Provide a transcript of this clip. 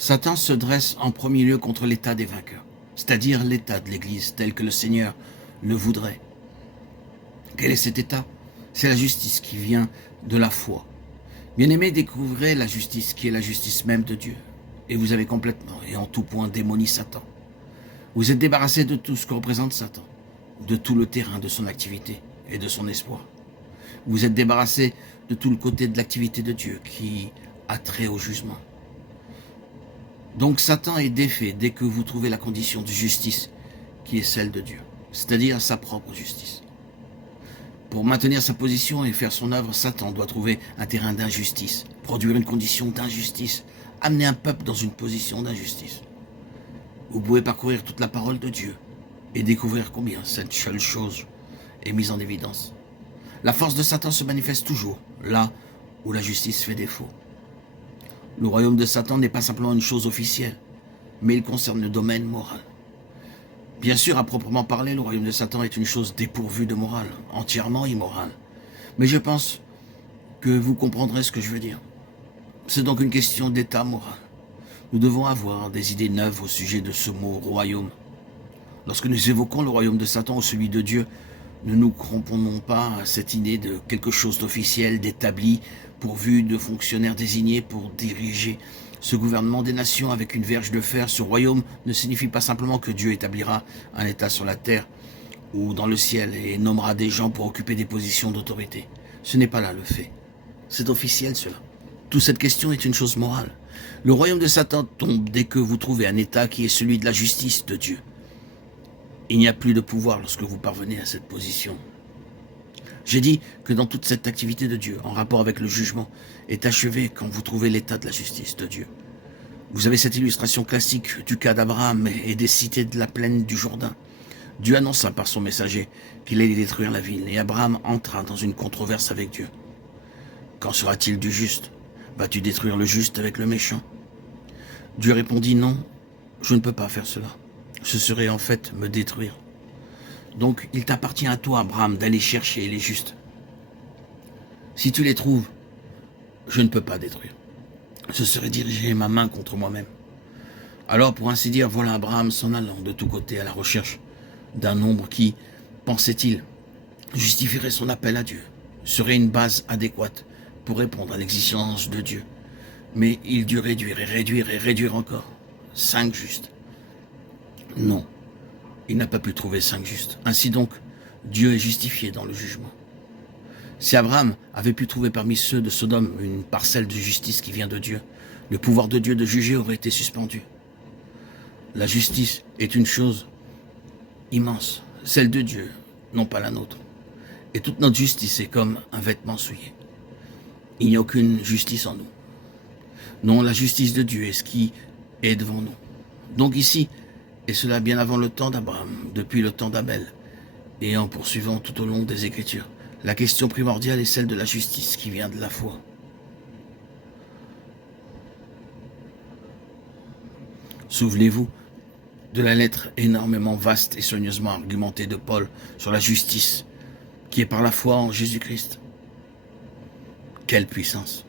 Satan se dresse en premier lieu contre l'état des vainqueurs, c'est-à-dire l'état de l'Église tel que le Seigneur le voudrait. Quel est cet état? C'est la justice qui vient de la foi. Bien-aimés, découvrez la justice qui est la justice même de Dieu. Et vous avez complètement et en tout point démoli Satan. Vous êtes débarrassé de tout ce que représente Satan, de tout le terrain de son activité et de son espoir. Vous êtes débarrassé de tout le côté de l'activité de Dieu qui a trait au jugement. Donc Satan est défait dès que vous trouvez la condition de justice qui est celle de Dieu, c'est-à-dire sa propre justice. Pour maintenir sa position et faire son œuvre, Satan doit trouver un terrain d'injustice, produire une condition d'injustice, amener un peuple dans une position d'injustice. Vous pouvez parcourir toute la parole de Dieu et découvrir combien cette seule chose est mise en évidence. La force de Satan se manifeste toujours là où la justice fait défaut. Le royaume de Satan n'est pas simplement une chose officielle, mais il concerne le domaine moral. Bien sûr, à proprement parler, le royaume de Satan est une chose dépourvue de morale, entièrement immorale. Mais je pense que vous comprendrez ce que je veux dire. C'est donc une question d'état moral. Nous devons avoir des idées neuves au sujet de ce mot « royaume ». Lorsque nous évoquons le royaume de Satan ou celui de Dieu, ne nous cramponnons pas à cette idée de quelque chose d'officiel, d'établi, pourvu de fonctionnaires désignés pour diriger ce gouvernement des nations avec une verge de fer. Ce royaume ne signifie pas simplement que Dieu établira un État sur la terre ou dans le ciel et nommera des gens pour occuper des positions d'autorité. Ce n'est pas là le fait. C'est officiel cela. Toute cette question est une chose morale. Le royaume de Satan tombe dès que vous trouvez un État qui est celui de la justice de Dieu. Il n'y a plus de pouvoir lorsque vous parvenez à cette position. J'ai dit que dans toute cette activité de Dieu, en rapport avec le jugement, est achevée quand vous trouvez l'état de la justice de Dieu. Vous avez cette illustration classique du cas d'Abraham et des cités de la plaine du Jourdain. Dieu annonça par son messager qu'il allait détruire la ville, et Abraham entra dans une controverse avec Dieu. Qu'en sera-t-il du juste? Vas-tu détruire le juste avec le méchant? Dieu répondit non, je ne peux pas faire cela. Ce serait en fait me détruire. Donc il t'appartient à toi, Abraham, d'aller chercher les justes. Si tu les trouves, je ne peux pas détruire. Ce serait diriger ma main contre moi-même. Alors, pour ainsi dire, voilà Abraham s'en allant de tous côtés à la recherche d'un nombre qui, pensait-il, justifierait son appel à Dieu, serait une base adéquate pour répondre à l'exigence de Dieu. Mais il dut réduire et réduire et réduire encore. 5 justes. Non, il n'a pas pu trouver 5 justes. Ainsi donc, Dieu est justifié dans le jugement. Si Abraham avait pu trouver parmi ceux de Sodome une parcelle de justice qui vient de Dieu, le pouvoir de Dieu de juger aurait été suspendu. La justice est une chose immense, celle de Dieu, non pas la nôtre. Et toute notre justice est comme un vêtement souillé. Il n'y a aucune justice en nous. Non, la justice de Dieu est ce qui est devant nous. Donc ici, et cela bien avant le temps d'Abraham, depuis le temps d'Abel, et en poursuivant tout au long des Écritures, la question primordiale est celle de la justice qui vient de la foi. Souvenez-vous de la lettre énormément vaste et soigneusement argumentée de Paul sur la justice qui est par la foi en Jésus-Christ. Quelle puissance!